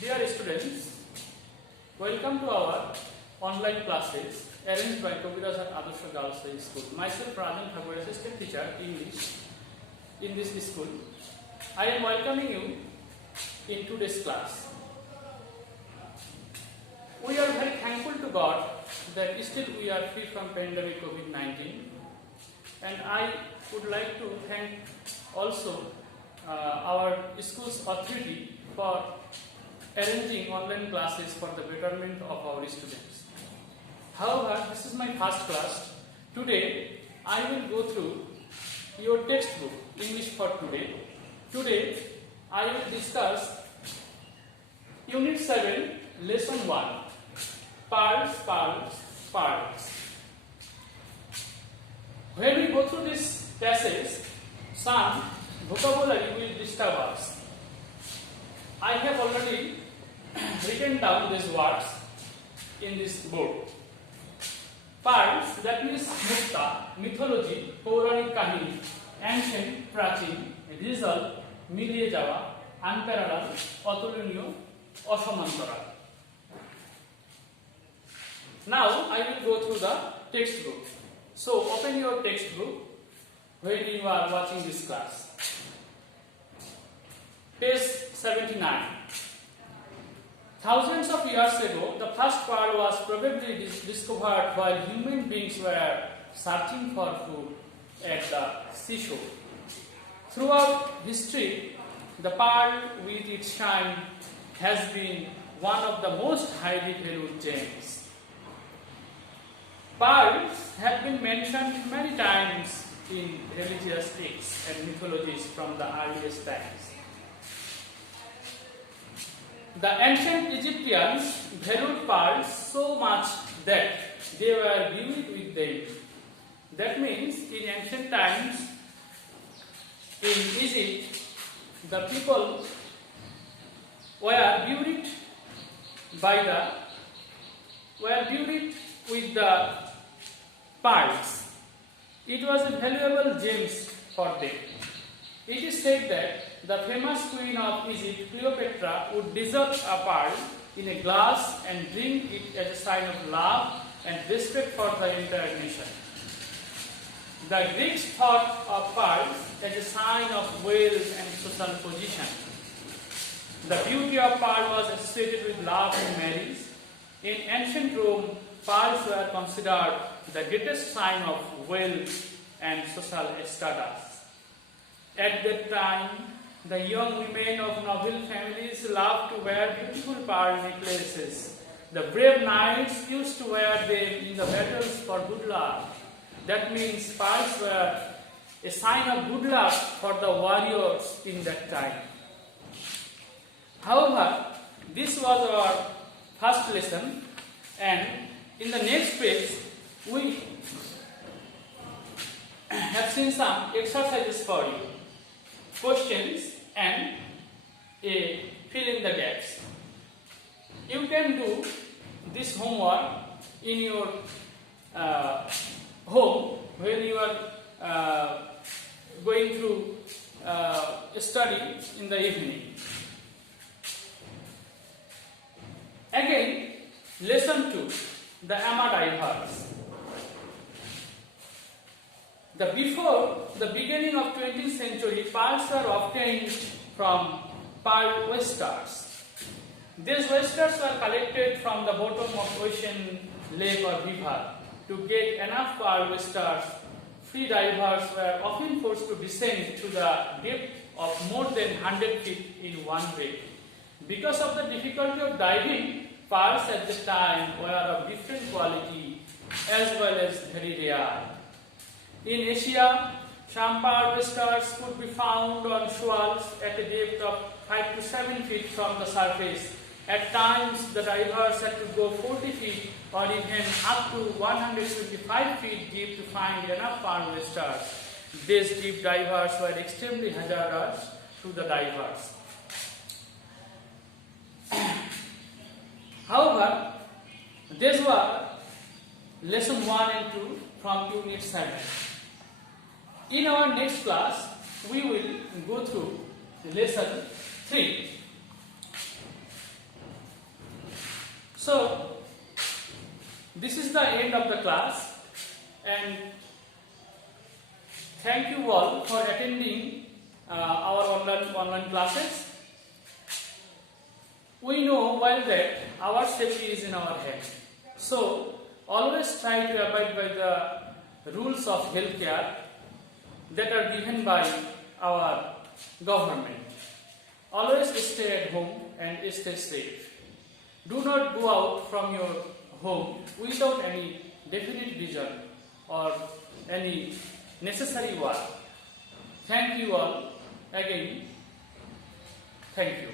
Dear students, welcome to our online classes arranged by Kobirazhat Adorsho Girls High School. Myself Rajan Thakur, assistant teacher English in this school. I am welcoming you in today's class. We are very thankful to God that still we are free from pandemic COVID-19, and I would like to thank also our school's authority for arranging online classes for the betterment of our students. However, this is my first class. Today, I will go through your textbook, English for Today. Today, I will discuss Unit 7, Lesson 1, Pearls, Pearls, Pearls. When we go through this passage, some vocabulary will disturb us. I have already written down these words in this board. Pearls, that means mukta, mythology, पौराणिक कहानी, ancient, प्राचीन, result, मिलिए जावा, unparalleled, अतुलनीय, असमांतराल. Now I will go through the textbook. So open your textbook when you are watching this class. Page 79. Thousands of years ago, the first pearl was probably discovered while human beings were searching for food at the seashore. Throughout history, the pearl with its shine has been one of the most highly valued gems. Pearls have been mentioned many times in religious texts and mythologies from the earliest times. The ancient Egyptians valued pearls so much that they were buried with them. That means in ancient times in Egypt, the people were buried with the pearls. It was a valuable gems for them. It is said that the famous queen of Egypt, Cleopatra, would dissolve a pearl in a glass and drink it as a sign of love and respect for the entire nation. The Greeks thought of pearls as a sign of wealth and social position. The beauty of pearl was associated with love and marriage. In ancient Rome, pearls were considered the greatest sign of wealth and social status. At that time, the young women of noble families loved to wear beautiful pearl necklaces. The brave knights used to wear them in the battles for good luck. That means pearls were a sign of good luck for the warriors in that time. However, this was our first lesson, and in the next page, we have seen some exercises for you, questions and a fill in the gaps. You can do this homework in your home when you are going through study in the evening. Again, lesson 2, the Amma divers. Before the beginning of 20th century, pearls were obtained from pearl oysters. These oysters were collected from the bottom of ocean, lake or river. To get enough pearl oysters, free divers were often forced to descend to the depth of more than 100 feet in one breath. Because of the difficulty of diving, pearls at the time were of different quality as well as very rare. In Asia, some pearl oysters could be found on shoals at a depth of 5 to 7 feet from the surface. At times, the divers had to go 40 feet or even up to 125 feet deep to find enough pearl oysters. These deep divers were extremely hazardous to the divers. However, these were lesson 1 and 2 from Unit 7. In our next class, we will go through lesson 3. So, this is the end of the class, and thank you all for attending our online classes. We know well that our safety is in our hands. So, always try to abide by the rules of healthcare that are given by our government. Always stay at home and stay safe. Do not go out from your home without any definite reason or any necessary work. Thank you all again. Thank you.